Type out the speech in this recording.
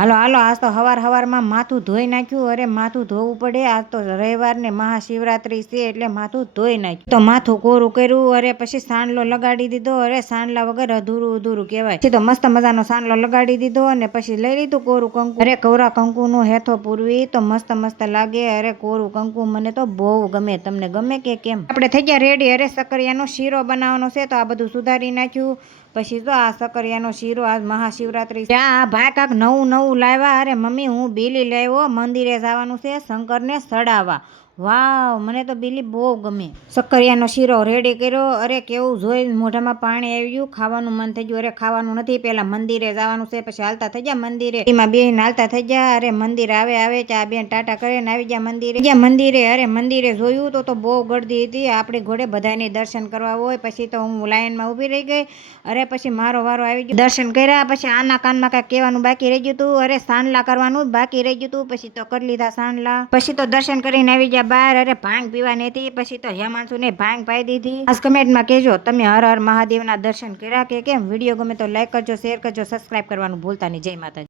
હાલો હાલો, આજ તો હવારમાં માથું ધોઈ નાખ્યું. અરે માથું ધોવું પડે, આજ તો રવિવાર ને મહાશિવરાત્રી છે એટલે માથું ધોઈ નાખ્યું. તો માથું કોરું કર્યું. અરે પછી સાંડલો લગાડી દીધો. અરે સાંડલા વગર અધૂરું કહેવાય. પછી તો મસ્ત મજાનો સાંડલો લગાડી દીધો અને પછી લઈ લીધું કોરું કંકુ. અરે કોરા કંકુ નો હેથો પૂરવી તો મસ્ત લાગે. અરે કોરું કંકુ મને તો બહુ ગમે. તમને ગમે કે કેમ? આપણે થઈ ગયા રેડી. અરે સકરિયાનો શીરો બનાવવાનો છે તો આ બધું સુધારી નાખ્યું. પછી તો આ સકરિયાનો શીરો, આજ મહાશિવરાત્રી ત્યાં ભાઈ કાક નવું લાવ્યા. અરે મમ્મી હું બીલી લાવ્યો, મંદિરે જવાનું છે શંકરને સડાવવા. વાવ, મને તો બીલી બહુ ગમે. સકરિયાનો શીરો રેડી કર્યો. અરે કેવું જોઈ મોઢામાં પાણી આવી ગયું, ખાવાનું મન થઈ ગયું. અરે ખાવાનું નથી, પેલા મંદિરે જવાનું છે. પછી હાલતા થઈ ગયા મંદિરે, એમાં બેન હાલતા થઈ ગયા. અરે મંદિર આવે ચા બેન ટાટા કરીને આવી ગયા મંદિરે. અરે મંદિરે જોયું તો બહુ ગળદી હતી. આપણી ઘોડે બધાને દર્શન કરવા હોય. પછી તો હું લાઈનમાં ઊભી રહી ગઈ. અરે પછી મારો વારો આવી ગયો. દર્શન કર્યા. પછી આના કાનમાં કાંઈક કહેવાનું બાકી રહી ગયું હતું. અરે સાંડલા કરવાનું બાકી રહી ગયું હતું. પછી તો કરી લીધા સાંડલા. પછી તો દર્શન કરીને આવી ગયા બહાર. અરે ભાંગ પીવાની હતી. પછી તો હેમાંશુ ને ભાંગ પાઈ દીધી. આજ કમેન્ટમાં કહેજો તમે હર હર મહાદેવના દર્શન કર્યા કે કેમ. વિડીયો ગમે તો લાઈક કરજો, શેર કરજો, સબસ્ક્રાઈબ કરવાનું ભૂલતા નહીં. જય માતાજી.